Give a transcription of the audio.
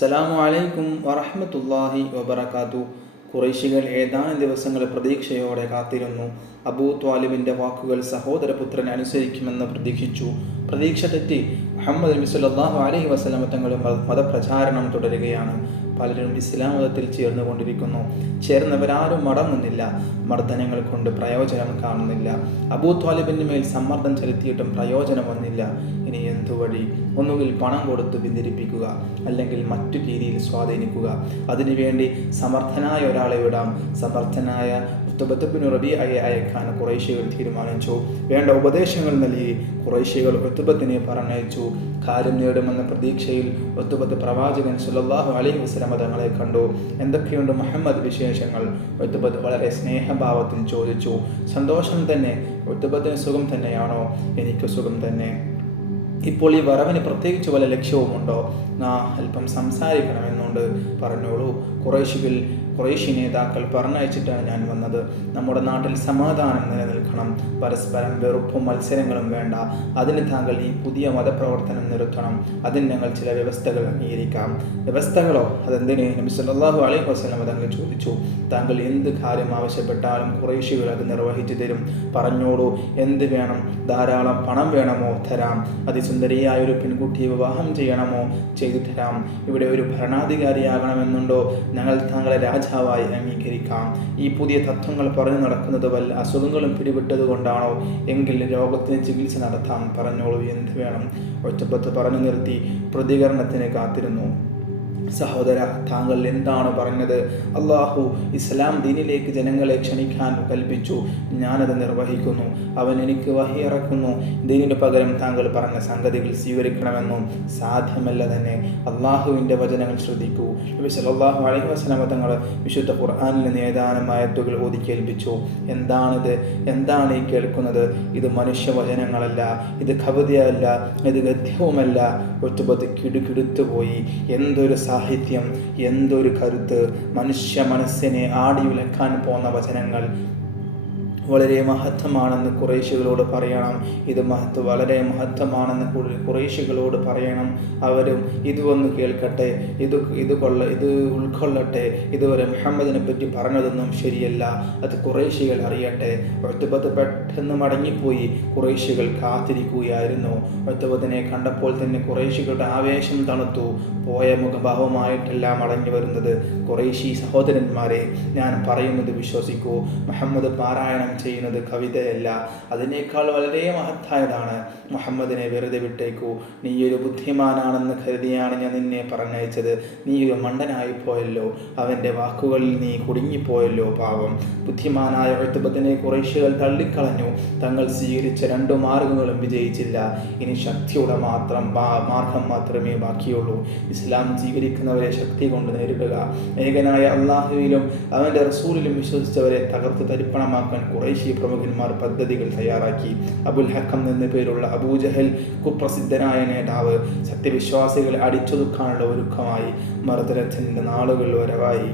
അസ്സലാമു അലൈക്കും വറഹമത്തല്ലാഹി വബർക്കാത്തു കുറേശികൾ ഏതാനും ദിവസങ്ങൾ പ്രതീക്ഷയോടെ കാത്തിരുന്നു. അബൂ ത്വാലിബിന്റെ വാക്കുകൾ സഹോദരപുത്രൻ അനുസരിക്കുമെന്ന് പ്രതീക്ഷിച്ചു. പ്രതീക്ഷ തെറ്റി മുഹമ്മദ് നബി സല്ലല്ലാഹു അലൈഹി വസല്ലമ തങ്ങളുടെ മതപ്രചാരണം തുടരുകയാണ്. പലരും ഇസ്ലാം മതത്തിൽ ചേർന്നുകൊണ്ടിരിക്കുന്നു. ചേർന്നവരാരും മടങ്ങുന്നില്ല. മർദ്ദനങ്ങൾ കൊണ്ട് പ്രയോജനം കാണുന്നില്ല. അബൂ ത്വാലിബിന്റെ മേൽ സമ്മർദ്ദം ചെലുത്തിയിട്ടും പ്രയോജനം വന്നില്ല. ഇനി എന്തു വഴി? ഒന്നുകിൽ പണം കൊടുത്ത് പിന്തിരിപ്പിക്കുക അല്ലെങ്കിൽ മറ്റു രീതിയിൽ സ്വാധീനിക്കുക. അതിനുവേണ്ടി സമർത്ഥനായ ഒരാളെ വിടാം. സമർത്ഥനായ റബിയായി അയക്കാൻ കുറേശ്യകൾ തീരുമാനിച്ചു. വേണ്ട ഉപദേശങ്ങൾ നൽകി കുറേശ്യകൾ ഒത്തുബത്തിനെ പറഞ്ഞയച്ചു. കാര്യം നേടുമെന്ന പ്രതീക്ഷയിൽ ഒത്തുബത്ത് പ്രവാചകൻ സുലല്ലാഹു അലൈഹി വസല്ലമ തങ്ങളെ കണ്ടു. എന്തൊക്കെയുണ്ട് മുഹമ്മദ് വിശേഷങ്ങൾ? ഒത്തുബത്ത് വളരെ സ്നേഹഭാവത്തിൽ ചോദിച്ചു. സന്തോഷം തന്നെ ഒത്തുബത്തിന് സുഖം തന്നെയാണോ? എനിക്ക് സുഖം തന്നെ. ഇപ്പോൾ ഈ വറവിന് പ്രത്യേകിച്ച് വല്ല ലക്ഷ്യവുമുണ്ടോ? നാ അല്പം സംസാരിക്കണമെന്നുണ്ട്. പറഞ്ഞോളൂ. കുറേശികൾ കുറേശി നേതാക്കൾ പറഞ്ഞയച്ചിട്ടാണ് ഞാൻ വന്നത്. നമ്മുടെ നാട്ടിൽ സമാധാനം നിലനിൽക്കണം. പരസ്പരം വെറുപ്പും മത്സരങ്ങളും വേണ്ട. അതിന് താങ്കൾ ഈ പുതിയ മതപ്രവർത്തനം നിർത്തണം. അതിന് ഞങ്ങൾ ചില വ്യവസ്ഥകൾ അംഗീകരിക്കാം. വ്യവസ്ഥകളോ? അതെന്തിന്? നബി സല്ലല്ലാഹു അലൈഹി വസ്ലം തങ്ങൾ ചോദിച്ചു. താങ്കൾ എന്ത് കാര്യം ആവശ്യപ്പെട്ടാലും കുറേശ്യകൾ അത് നിർവഹിച്ചു തരും. പറഞ്ഞോളൂ എന്ത് വേണം? ധാരാളം പണം വേണമോ? തരാം. അതിസുന്ദരിയായ ഒരു പെൺകുട്ടിയെ വിവാഹം ചെയ്യണമോ? ചെയ്തു തരാം. ഇവിടെ ഒരു ഭരണാധികാരിയാകണമെന്നുണ്ടോ? ഞങ്ങൾ താങ്കളെ രാജാവായി അംഗീകരിക്കാം. ഈ പുതിയ തത്വങ്ങൾ പറഞ്ഞു നടക്കുന്നത് വല്ല അസുഖങ്ങളും പിടിപെട്ടത് കൊണ്ടാണോ എങ്കിൽ രോഗത്തിന് ചികിത്സ നടത്താം പറഞ്ഞോളൂ എന്ത് വേണം. ഒറ്റപ്പത്ത് പറഞ്ഞു നിർത്തി പ്രതികരണത്തിന് കാത്തിരുന്നു. സഹോദര താങ്കൾ എന്താണ് പറഞ്ഞത്? അള്ളാഹു ഇസ്ലാം ദീനിലേക്ക് ജനങ്ങളെ ക്ഷണിക്കാൻ കൽപ്പിച്ചു. ഞാനത് നിർവഹിക്കുന്നു. അവൻ എനിക്ക് വഹിയിറക്കുന്നു ദീനിന് പകരം താങ്കൾ പറഞ്ഞ സംഗതികൾ സ്വീകരിക്കണമെന്നും സാധ്യമല്ല തന്നെ. അള്ളാഹുവിന്റെ വചനങ്ങൾ ശ്രദ്ധിക്കൂ. നബി സല്ലല്ലാഹു അലൈഹി തങ്ങൾ വിശുദ്ധ ഖുർആാനിൽ നിന്ന് ഏതാനും ആയത്തുകൾ ഓതി കേൾപ്പിച്ചു. എന്താണിത്? എന്താണ് ഈ കേൾക്കുന്നത്? ഇത് മനുഷ്യവചനങ്ങളല്ല. ഇത് കവിതയല്ല. ഇത് ഗദ്യവുമല്ല ഒറ്റുപത് കിടുകിടുത്തുപോയി എന്തൊരു എന്തൊരു സാഹിത്യം എന്തൊരു കരുത്ത്. മനുഷ്യ മനസ്സിനെ ആടിയുലക്കാൻ പോന്ന വചനങ്ങൾ വളരെ മഹത്വമാണെന്ന് കുറേശികളോട് പറയണം. ഇത് മഹത്വ വളരെ മഹത്വമാണെന്ന് കുറേശ്ശികളോട് പറയണം. അവരും ഇത് വന്ന് കേൾക്കട്ടെ. ഇത് ഇത് കൊള്ള ഇത് ഉൾക്കൊള്ളട്ടെ. ഇതുവരെ മുഹമ്മദിനെ പറ്റി പറഞ്ഞതൊന്നും ശരിയല്ല. അത് കുറേശികൾ അറിയട്ടെ. ഒറ്റപ്പത്ത് പെട്ടെന്ന് മടങ്ങിപ്പോയി കുറേശികൾ കാത്തിരിക്കുകയായിരുന്നു. ഒറ്റപ്പത്തിനെ കണ്ടപ്പോൾ തന്നെ കുറേശികളുടെ ആവേശം തണുത്തു. പോയ മുഖഭാവമായിട്ടല്ല മടങ്ങി വരുന്നത് കുറേശി സഹോദരന്മാരെ. ഞാൻ പറയുന്നത് വിശ്വസിക്കൂ. മുഹമ്മദ് പാരായണം ചെയ്യുന്നത് കവിതയല്ല. അതിനേക്കാൾ വളരെ മഹത്തായതാണ്. മുഹമ്മദിനെ വെറുതെ വിട്ടേക്കൂ. നീ ഒരു ബുദ്ധിമാനാണെന്ന് കരുതിയാണ് ഞാൻ നിന്നെ പറഞ്ഞയച്ചത്. നീ ഒരു മണ്ടനായി പോയല്ലോ. അവന്റെ വാക്കുകളിൽ നീ കുടുങ്ങിപ്പോയല്ലോ പാവം. ബുദ്ധിമാനായ എഴുത്തുബത്തിനെ കുറേശ്ശികൾ തള്ളിക്കളഞ്ഞു. തങ്ങൾ സ്വീകരിച്ച രണ്ടു മാർഗങ്ങളും വിജയിച്ചില്ല. ഇനി ശക്തിയുടെ മാത്രം മാർഗം മാത്രമേ ബാക്കിയുള്ളൂ. ഇസ്ലാം സ്വീകരിക്കുന്നവരെ ശക്തി കൊണ്ട് നേരിടുക. ഏകനായ അള്ളാഹുവിലും അവന്റെ റസൂലിലും വിശ്വസിച്ചവരെ തകർത്ത് തരിപ്പണമാക്കാൻ കുറേശ്ശി പ്രമുഖന്മാർ പദ്ധതികൾ തയ്യാറാക്കി. അബുൽ ഹക്കം എന്ന പേരുള്ള അബൂജഹൽ കുപ്രസിദ്ധനായ നേതാവ് സത്യവിശ്വാസികളെ അടിച്ചൊതുക്കാനുള്ള ഒരുക്കമായി മർദ്ദനത്തിന്റെ നാളുകൾ വരവായി.